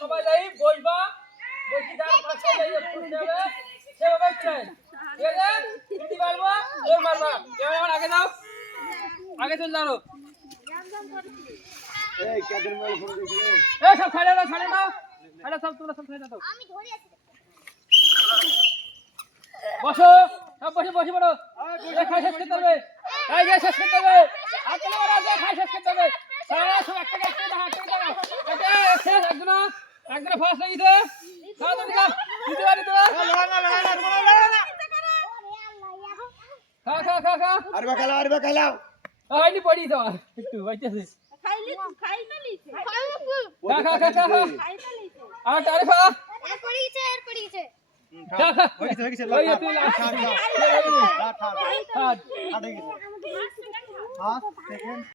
সবাই যাই বসবা বসি যার পাশে সেভাবে পারবো মারবা এবার আগে যাও আগে চল যাও সব ছাড়ে দাও সব তোমরা সব ছাড়ে দাও বসো সব বসে পড়ো খাই শেষ করতে হবে শেষ করতে হবে খাই শেষ করতে হবে সব একটা একজন ফার্স্ট লাগিয়েছে হয়নি পড়ি তোমার একটু বাইতেছে আর তারে খা